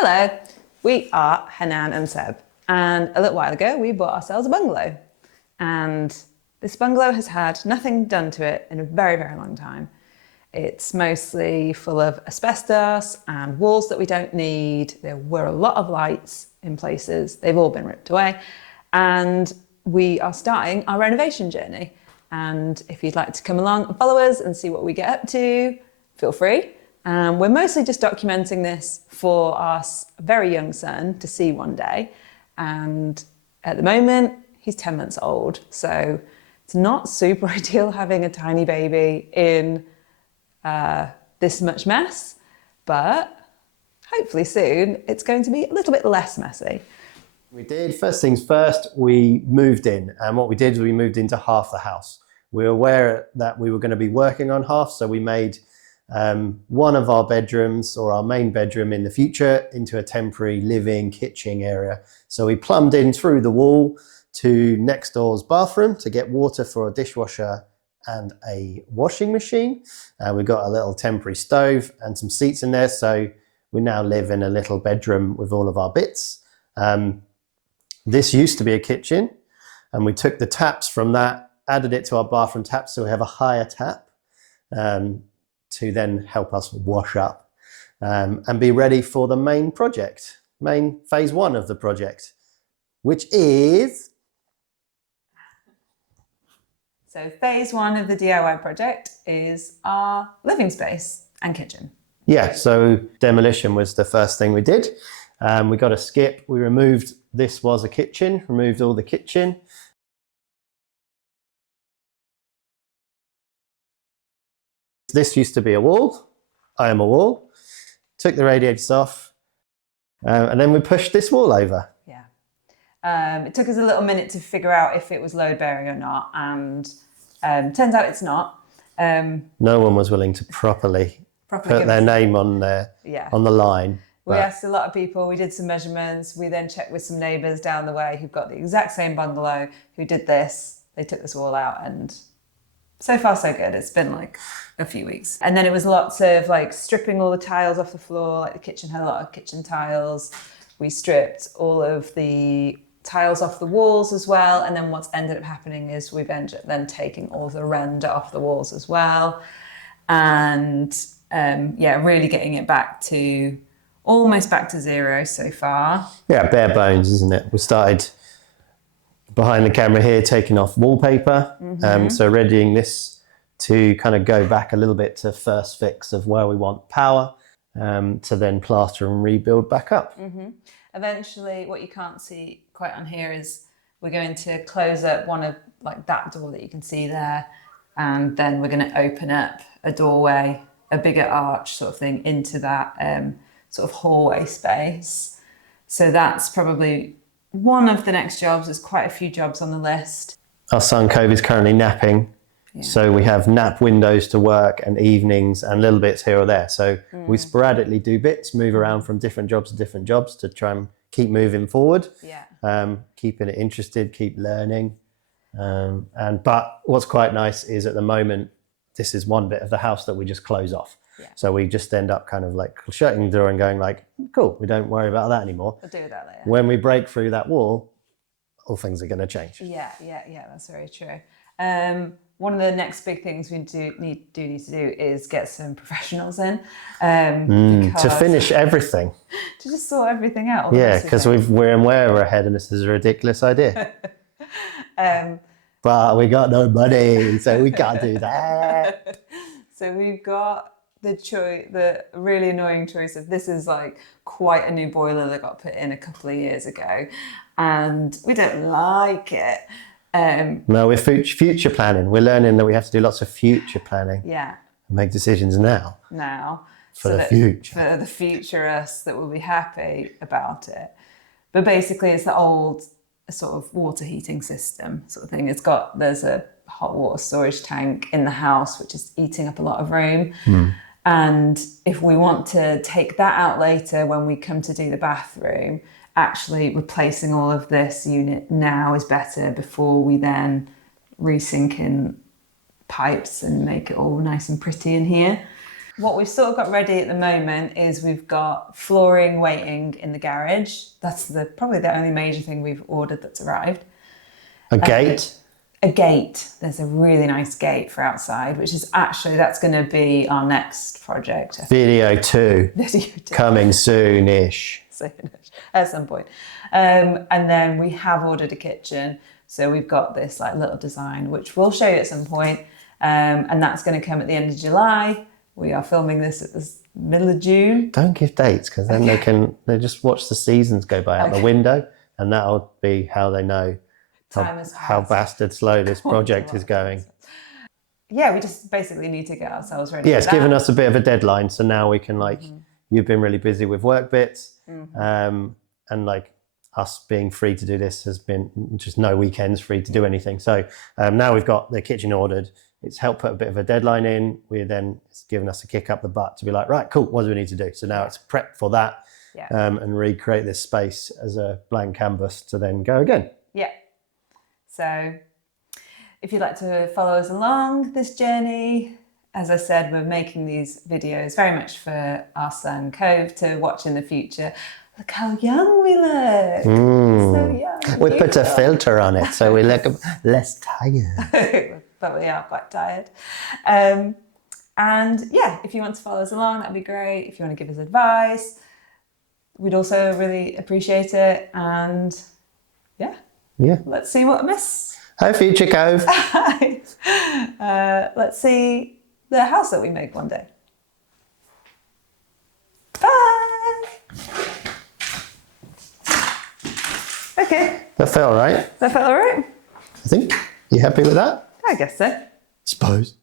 Hello, we are Hanan and Seb, and a little while ago we bought ourselves a bungalow, and this bungalow has had nothing done to it in a very, very long time. It's mostly full of asbestos and walls that we don't need. There were a lot of lights in places, they've all been ripped away, and we are starting our renovation journey. And if you'd like to come along and follow us and see what we get up to, feel free. We're mostly just documenting this for our very young son to see one day. And at the moment, he's 10 months old. So it's not super ideal having a tiny baby in this much mess, but hopefully soon it's going to be a little bit less messy. We did. First things first, we moved in. And what we did was we moved into half the house. We were aware that we were going to be working on half, so we made one of our bedrooms, or our main bedroom in the future, into a temporary living kitchen area. So we plumbed in through the wall to next door's bathroom to get water for a dishwasher and a washing machine. We got a little temporary stove and some seats in there, so we now live in a little bedroom with all of our bits. This used to be a kitchen, and we took the taps from that, added it to our bathroom tap, so we have a higher tap to then help us wash up and be ready for the main project, main phase one of the project, which is... So phase one of the DIY project is our living space and kitchen. Yeah, so demolition was the first thing we did. We got a skip, we removed, this was a kitchen, removed all the kitchen. This used to be a wall. I am a wall. Took the radiators off, and then we pushed this wall over. Yeah. It took us a little minute to figure out if it was load bearing or not, and turns out it's not. No one was willing to properly put their name on there, on the line. We asked a lot of people, we did some measurements, we then checked with some neighbours down the way who've got the exact same bungalow who did this. They took this wall out, and so far so good. It's been like a few weeks. And then it was lots of like stripping all the tiles off the floor. Like the kitchen had a lot of kitchen tiles. We stripped all of the tiles off the walls as well. And then what's ended up happening is we've ended up then taking all the render off the walls as well. And really getting it back to almost back to zero so far. Yeah, bare bones, isn't it? We started behind the camera here, taking off wallpaper. So readying this to kind of go back a little bit to first fix of where we want power, to then plaster and rebuild back up. Eventually, what you can't see quite on here is we're going to close up one of like that door that you can see there, and then we're going to open up a doorway, a bigger arch sort of thing into that sort of hallway space. So that's probably one of the next jobs. There's quite a few jobs on the list. Our son Cove is currently napping, so we have nap windows to work and evenings and little bits here or there. So we sporadically do bits, move around from different jobs to different jobs to try and keep moving forward, keeping it interested, keep learning. But what's quite nice is at the moment, this is one bit of the house that we just close off. So we just end up kind of like shutting the door and going like, cool, we don't worry about that anymore. We'll do that later. When we break through that wall, all things are going to change. Yeah, that's very true. One of the next big things we need to do is get some professionals in. To finish everything. To just sort everything out. Yeah, because we're ahead and this is a ridiculous idea. But we got no money, so we can't do that. So we've got the really annoying choice of, this is like quite a new boiler that got put in a couple of years ago, and we don't like it. No, we're future planning. We're learning that we have to do lots of future planning. Yeah. And make decisions now. For the future. For the future us that will be happy about it. But basically it's the old sort of water heating system sort of thing. There's a hot water storage tank in the house which is eating up a lot of room. And if we want to take that out later when we come to do the bathroom, actually replacing all of this unit now is better before we then resync in pipes and make it all nice and pretty in here. what we've sort of got ready at the moment is we've got flooring waiting in the garage. That's probably the only major thing we've ordered that's arrived. A gate? A gate. There's a really nice gate for outside, which is that's going to be our next project. Video 2. Video 2. Coming soon-ish. Soon-ish, at some point. And then we have ordered a kitchen. So we've got this like little design, which we'll show you at some point. And that's going to come at the end of July. We are filming this at the middle of June. Don't give dates, because then they just watch the seasons go by out the window, and that'll be how they know how bastard slow this project is going. Yeah, we just basically need to get ourselves ready. Yeah, it's given us a bit of a deadline, so now we can you've been really busy with work bits, and like us being free to do this has been just no weekends free to do anything. So now we've got the kitchen ordered. It's helped put a bit of a deadline in. It's given us a kick up the butt to be like, right, cool, what do we need to do? So now it's prep for that and recreate this space as a blank canvas to then go again. Yeah. So if you'd like to follow us along this journey, as I said, we're making these videos very much for our son Cove to watch in the future. Look how young we look. So young. We put a filter on it so we look less tired. But we are quite tired. And yeah, if you want to follow us along, that'd be great. If you want to give us advice, we'd also really appreciate it. And yeah, let's see what I miss. Hi, future Cove. Let's see the house that we make one day. Bye. Okay. That felt all right. That felt all right? I think. You happy with that? I guess so. Suppose.